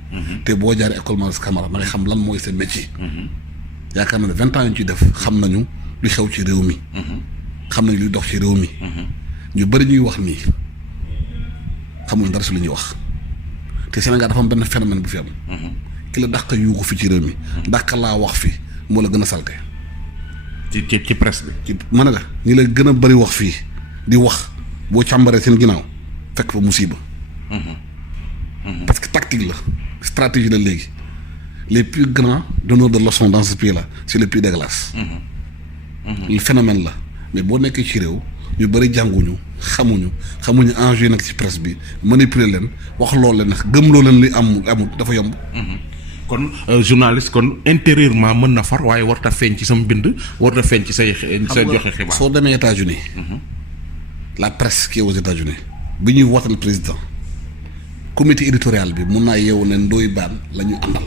te boo jaaree école Mambes Camara da ngay xam lan mooy seen métier. yaakaar na ne 20 ans yu ñu ciy def xam nañu lu xew ci réew mi. xam nañu luy dox ci réew mi. ñu bëri ñuy wax nii xamuñ dara si lu ñuy wax te Sénégal dafa am benn phénomène bu fi am. ki la dàq yuuxu fi ci réew mi. dàq laa wax fi moo la gën a salte. ci presse bi. ci mën na la ñi la gën a bëri wax fii di wax boo càmbaree seen ginnaaw fekk fa musiba. parce que tactique la stratégie la léegi les plus grands donneurs de leçons dans ce pays là c'est les plus dégueulasses. le phénomène la mais boo nekkee ci réew ñu bëri jànguñu xamuñu enjeu yi nag ci presse bi manipuler leen wax loolu leen gëmloo leen li amul dafa yomb. kon journaliste kon intérieurement mën na far waaye warta feeñ ci sa mbind warta feeñ ci say joxe xibaar. soo demee États-Unis la presse qui est aux États-Unis bi ñuy wotal président comité éditorial bi mun naa yeewu ne Ndoye Bane la ñu àndal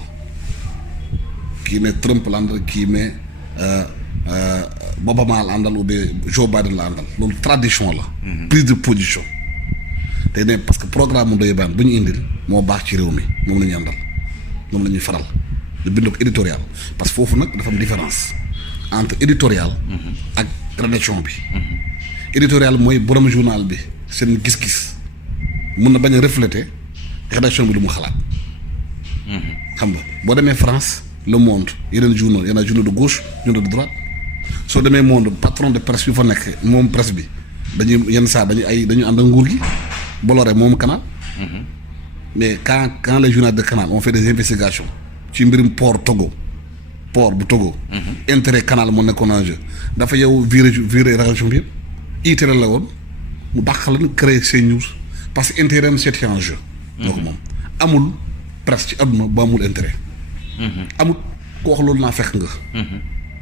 kii ne Trump la àndal kii ne Obama la àndal ou bien Joe Biden la àndal loolu tradition la. prise de position te ne parce que programme Ndoye Bane bu ñu indil moo baax ci réew mi moom la ñu àndal moom la ñuy faral di bind ko éditorial parce que foofu nag dafa am différence entre éditorial ak rédaction bi. éditorial mooy borom journal bi seen gis-gis mun na bañ a refléter rédaction bi lu mu xalaat. xam nga boo demee France Le Monde yeneen journaux yeneen journaux de gauche journaux de droite soo demee Monde patron de presse yu fa nekk moom presse bi dañuy yenn saa dañu ànd ak nguur gi Bolloré moom Canal. mais quand les journalistes de Canal ont fait des investigations ci mbirum port bu Togo. intérêt Canal moo nekkoon en jeu dafa yow viré rédaction bi yëpp itéré la woon mu dàq la créer CNews parce que intérêt am c'était en jeu. donc moom amul presse ci àdduna bu amul intérêt. amul ku wax loolu naa fekk nga.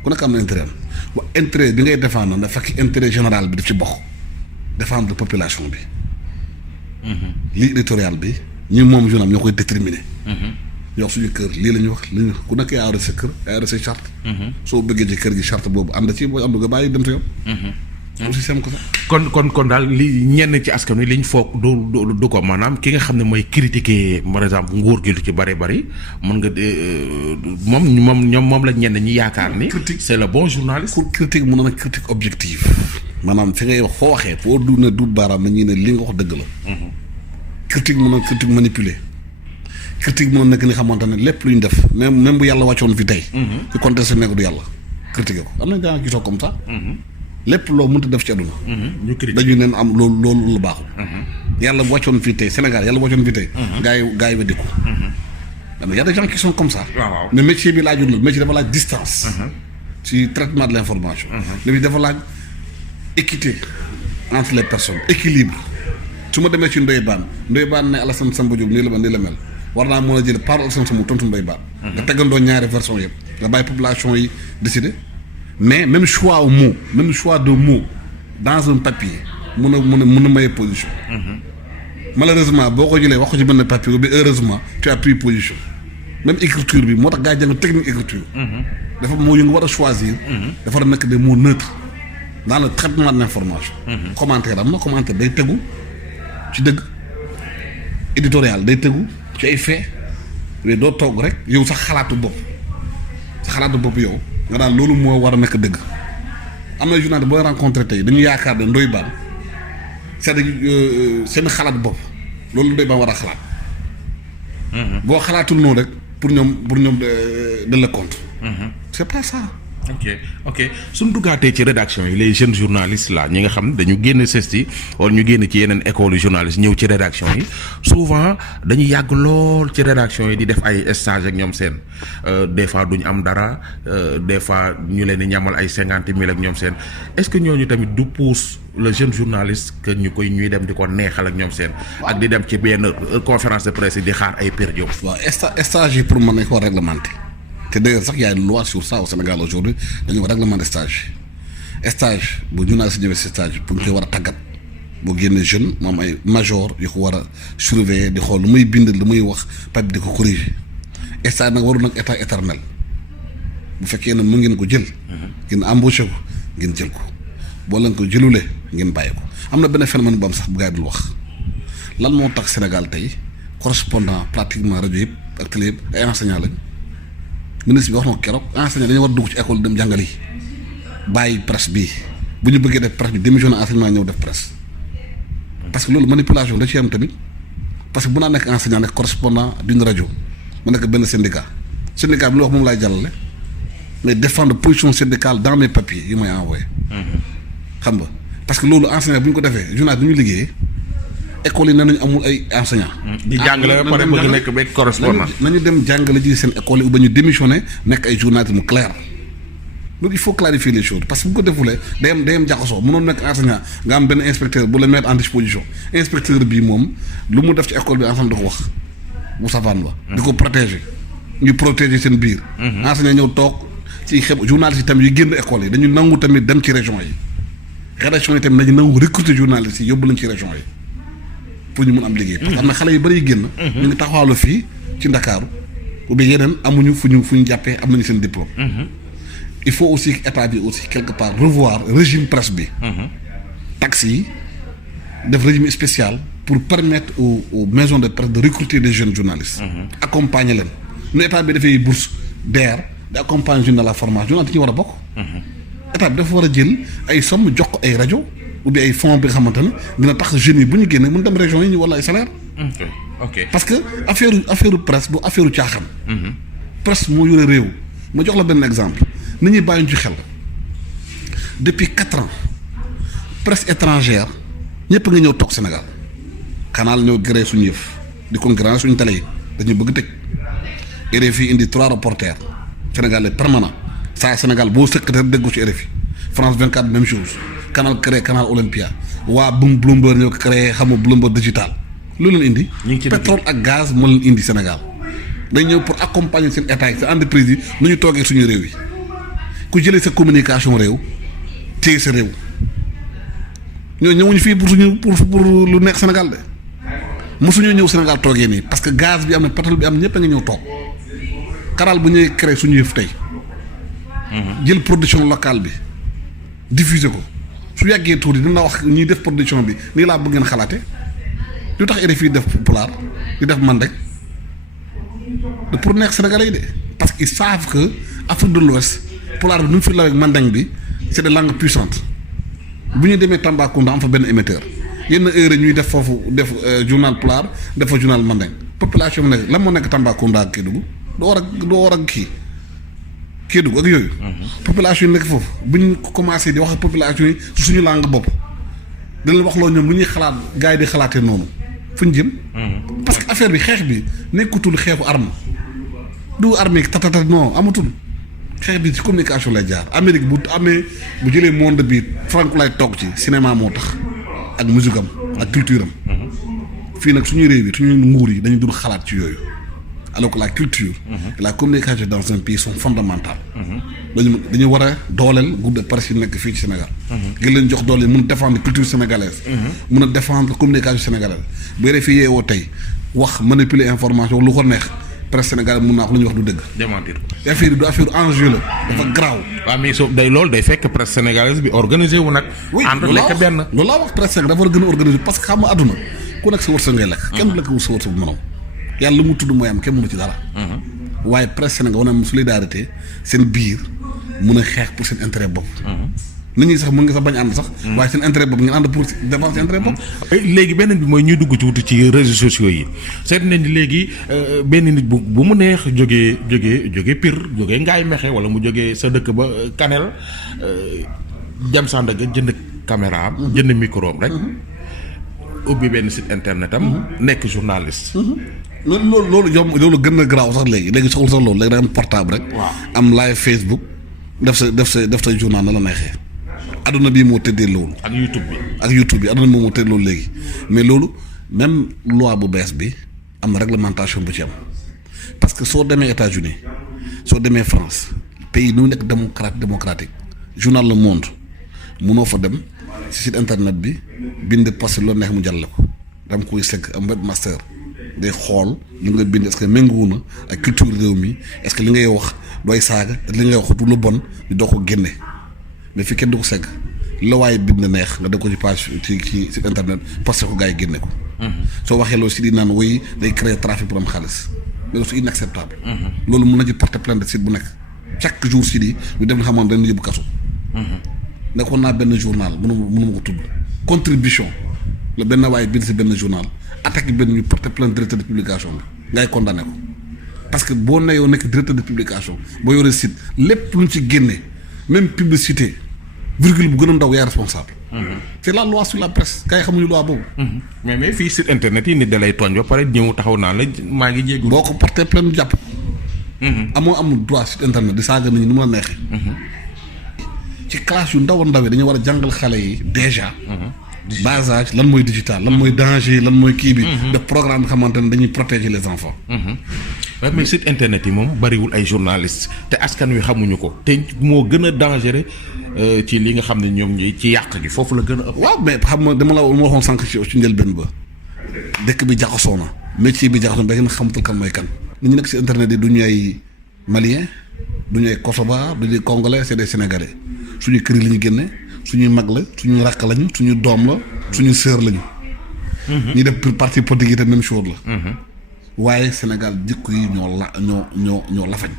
ku nekk am na intérêt am wa intérêt bi ngay défendre na fekk intérêt général bi daf ci bokk défendre population bi. lii éditorial bi. ñi moom journal ñoo koy déterminer. ñoo suñu kër lii la ñuy wax li ku nekk yaa yore sa kër yaa yore sa charte. soo bëggee ci kër gi charte boobu ànd ci boo am nga bàyyi dem sa yoon. aussi sem ko sax. kon daal li ñenn ci askan wi liñ foog du ko maanaam ki nga xam ne mooy critiquer par exemple nguur gi lu ci bari mën nga moom la ñenn ñi yaakaar ni. c'est le bon journaliste. pour critique mun na critique objective. maanaam fi ngay wax foo waxee foo du ne du baaraam na ñii ne li nga wax dëgg la. critique mën na critique manipulé critique mën na nekk ni xamante ne lépp lu ñu def même bu yàlla wàccoon fi tey. ci contexte nekk du yàlla critiqué ko am na gaa gisoo comme ça. lépp loo mënta def ci àdduna. dañu neen am loolu lu baaxul. yàlla bu wàccoon fii tey Sénégal yàlla bu wàccoon fii tey. gaa yi weddi ko. am na y a des gens qui sont comme ça. waaw mais métier bi laajul la métier dafa laaj distance. ci traitement de l'information. mais dafa laaj équité entre les personnes équilibre. su ma demee ci Ndoye Bane ne Alassane Samba Diop nii la mel war naa mën a jël parole Alassane Samba tontu Ndoye Bane. nga tegandoo ñaari version yëpp nga bàyyi population yi décider mais même choix de mot dans un papier mun a maye position. malheureusement boo ko jëlee wax ko ci benn papier bi heureusement tu as pris position même écriture bi moo tax gaa yi jàng technique écriture. dafa moo yu nga war a choisir. dafa war a nekk des mots neutres dans le traitement de l'information. commentaire am na commentaire day tegu. ci dëgg éditorial day tegu ci ay fait mais doo toog rek yow sa xalaatu bopp yow nga daan loolu moo war a nekk dëgg am na journaliste booy rencontré tey dañu yaakaar ne Ndoye Bane c'est-à-dire seen xalaat bopp loolu Ndoye Bane war a xalaat. boo xalaatul noonu rek pour ñoom de le compte. c'est pas ça. ok suñ duggaatee ci rédaction yi les jeunes journalistes là ñi nga xam ne dañu génn CESTI wala ñu génn ci yeneen école yu journaliste ñëw ci rédaction yi souvent dañuy yàgg lool ci rédaction yi di def ay stage ak ñoom seen des fois duñ am dara des fois ñu leen di ñamal ay 50,000 ak ñoom seen est-ce que ñooñu tamit du pousse le jeune journaliste que ñuy dem di ko neexal ak ñoom seen ak di dem ci benn conférence de presse di xaar ay per Diop. waaw stage yi pour mën nañ ko réglementer te d'ailleurs sax y a une loi sur ça au Sénégal aujourd'hui dañu war réglementer stage bu journaliste ñëwee si stage pour ñu koy war a tàggat boo génnee jeune moom ay major yu ko war a surveiller di xool lu muy bind lu muy wax pap di ko corriger stage nag warul nag état éternel bu fekkee ne mu ngeen ko jël ngeen embauché ko ngeen jël ko boo leen ko jëlulee ngeen bàyyi ko am na benn phénomène bu am sax bu gaa yi dul wax lan moo tax Sénégal tey correspondant pratiquement rajo yëpp ak télé yëpp ay enseignants lañ ministre bi wax na ko keroog enseignant dañu war a dugg ci école dem jàngal yi bàyyi presse bi bu ñu bëggee def presse bi démissionné enseignement ñëw def presse parce que loolu manipulation da ci am tamit parce que bu naa nekk enseignant nekk correspondant d'une rajo mu nekk benn syndicat bi lu wax moom laay jàllale mais défendre position syndicale dans mes papiers yi may envoyé xam nga parce que loolu enseignant bu ñu ko defee journal bi ñu liggéeyee école yi nee nañu amul ay enseignant di jàngale ba pare bëgg nekk ba correspondant nañu dem jàngale ji seen école yi ba ñu démissionné nekk ay journalistes mu clair donc il faut clarifier les choses parce que bu ko defulee day am jaxasoo mënoon nekk enseignant nga am benn inspecteur bu la mettre en disposition inspecteur bii moom lu mu def ci école bi ensemble da ko wax bu safaan ba di ko protéger ñu protéger seen biir enseignant ñëw toog ci journalistes yi tamit yu génn école yi dañu nangu tamit dem ci région yi rédaction yi tamit dañu nangu recruter journalistes yi yóbbu lañ ci région yi pour ñu mun am liggéey parce que am na xale yu bëri yu génn ñu ngi taxawaalu fii ci Ndakaaru ou bien yeneen amuñu fu ñu jàppee am nañu seen diplôme il faut aussi que état bi aussi quelque part revoir régime presse bi taxes yi def régime spécial pour permettre aux maisons de presse de recruter des jeunes journalistes accompagner leen nu état bi dafay bourse DER di accompagner jeune de la formation journaliste ci war a bokk état bi dafa war a jël ay somme jox ko ay rajo ou bien ay fonds bi nga xamante ne dina tax jeunes yi bu ñu génnee mën dem région yi ñu wala ay salaire ok parce que affaire presse bu affaire caaxaan presse moo yore réew ma jox la benn exemple nit ñi bàyyiñ ci xel depuis 4 ans presse étrangère ñëpp nga ñëw toog Sénégal canal ñëw gré suñu yëf di concurrence suñu télé yi dañu bëgg tëj RFI indi 3 reporters sénégalais permanent saa Sénégal boo secrétaire déggu ci RFI France 24 même chose canal créé canal Olympia waa Bloomberg ñoo ko créé xam nga Bloomberg digital lu leen indi pétrole ak gaz moo leen indi Sénégal dañ ñëw pour accompagner seen état yi seen entreprise yi nu ñu toogee suñu réew yi ku jëlee sa communication réew téye sa réew ñoo ñëwuñu fii pour lu nekk Sénégal de mosuñoo ñëw Sénégal toogee nii parce que gaz bi am na pétrole bi am ñëpp a ngi ñëw toog canal bu ñuy créé suñu yëf tey jël production locale bi diffuser ko su yàggee tuuti dina wax ñuy def production bi nii laa bëgg ngeen xalaate lu tax RFI def pulaar di def man rek de pour neex Sénégalais yi de parce que ils savent que Afrique de l'Ouest pulaar bi nu mu fi lawee mandeng bi c'est des langues puissantes bu ñu demee Tambacounda am fa benn émetteur yenn heure ñuy def foofu def journal pulaar def fa journal mandeng population bi nekk lan moo nekk Tambacounda ak Kédougou doo war ak kii Kédougou ak yooyu population yi nekk foofu bu ñu commencé di wax ak population yi suñu langue bopp dina wax loo ñoom lu ñuy xalaat gars yi di xalaatee noonu fu ñu jëm parce que affaire bi xeex bi nekkutul xeexu arme du arme tatata non amatul xeex bi ci communication lay jaar Amérique bu bu jëlee monde bi Frank lay toog ci cinéma moo tax ak musique am ak culture am fii nag suñu réew yi suñu nguur yi dañu dul xalaat ci yooyu alors que la culture et la communication dans un pays sont fondamentales dañu war a dooleel groupe de presse yi nekk fii ci Sénégal ngir leen jox doole mun a défendre culture sénégalaise mun a défendre communication sénégalaise bu RFI yeewoo tey wax manipuler information lu ko neex presse sénégalaise mun naa wax lu ñuy wax du dëgg démentir affaire du affaire enjeu la dafa garaaw waaw mais so day loolu day fekk presse sénégalaise bi organisé wu nag ànd lekk benn loolu laa wax presse sénégalaise dafa war a gën a organisé parce que xam nga àdduna ku nekk sa wërsëg ngay lekk kenn du lekk sa wërsëg bu mënaw yàlla lu mu tudd mooy am kenn mënu ci dara waaye presse Sénégal wane am solidarité seen biir mun a xeex pour seen intérêt bopp nit ñi sax mën nga sax bañ ànd sax. waaye seen intérêt bopp ngeen ànd pour défendre seen intérêt bopp. léegi beneen bi mooy ñuy dugg ci wuti ci réseaux sociaux yi seet nañ ni léegi benn nit bu mu neex jógee Pire jógee Ngaye Mékhé wala mu jógee sa dëkk ba Kanel jam Sandaga jënd caméra am jënd micro am rek ubbi benn site internet am nekk journaliste. loolu gën na garaaw sax léegi soxla sax loolu léegi da am portable rek. am live Facebook def sa journal na la neexee. adduna bii moo tëddee loolu. ak YouTube bi adduna bi moo tëddee loolu léegi mais loolu même loi bu bees bi am na réglementation bu ci am parce que soo demee États-Unis soo demee France pays nu nekk démocratique journal Le Monde munoo fa dem ci site internet bi bind post loo neex mu jàll ko dam koy segg am webmaster day xool li nga bind est-ce que méngóo na ak culture réew mi est-ce que li ngay wax dooy saaga li ngay wax du lu bon di doo ko génne mais fi kenn du ko segg la waaye bind neex nga def ko ci page ci site internet posté ko gars yi génne ko. soo waxee loolu si di naan woy day créer trafic pour am xaalis mais c'est inacceptable. loolu mun na ci porter plainte site bu nekk chaque jour si di ñu dem nga xamoon dañu yóbbu kaso. nekkoon naa benn journal mënuma ko tudd contribution la benn waaye bind si benn journal attaque benn ñu porter plainte directeur de publication bi ngay condamné ko parce que boo nee yow nekk directeur de publication boo yoree site lépp lu ñu ci génne même publicité virgule bu gën a ndaw yaay responsable. c'est la loi sur la presse gars yi xamuñu loi boobu. mais fii site internet yi nit da lay tooñ ba pare ñëw taxaw naa la maa ngi jéego. boo ko porter plainte jàpp. amul droit site internet di saaga nit ñi nu mu la neexee. ci classe yu ndaw yi dañu war a jàngal xale yi déjà. bas âge lan mooy digital lan mooy danger lan mooy kii bi. de programme bi xamante ne dañuy protéger les enfants. mais site internet yi moom bariwul ay journalistes te askan wi xamuñu ko te moo gën a dangereux ci li nga xam ne ñoom ñi ci yàq gi foofu la gën a ëpp. waaw mais xam nga dama la waxoon sànq ci njëlbeen ba dëkk bi jaxasoo na métier bi jaxasoo na ba ngeen xamatul kan mooy kan. nit ñi nekk si internet yi du ñu ay Maliens du ñu ay Kosovar du ñu Congolais c'est des Sénégalais suñu kër yi la ñu génne suñuy mag la suñu rakk lañu suñu doom la suñu sœur lañu. ñi def parti politique yi te même chose la. waaye Sénégal jikko yi ñoo lafañ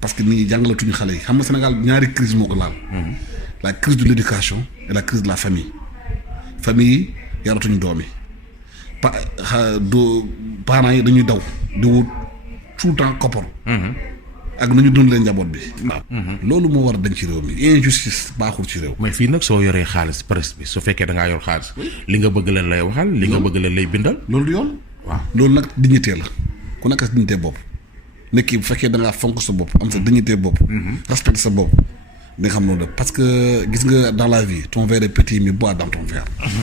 parce que nit ñi jàngalatuñu xale yi xam nga Sénégal ñaari crise moo ko laal. la crise de l'éducation et la crise de la famille yi yaratuñu doom yi parents yi dañuy daw di wut tout le temps koppar. ak nu ñu dund leen njaboot bi. loolu moo war a dañ ci réew mi injustice baaxul ci réew. mais fii nag soo yoree xaalis presse bi su fekkee da ngaa yor xaalis li nga bëgg leen lay waxal li nga bëgg leen lay bindal. loolu du yoon. waaw loolu nag dignité la ku nekk sa dignité bopp nekk bu fekkee da ngaa fonk sa bopp am sa dignité bopp. respecte sa bopp di nga xam loolu parce que gis nga dans la vie ton verre est petit mais bois dans ton verre.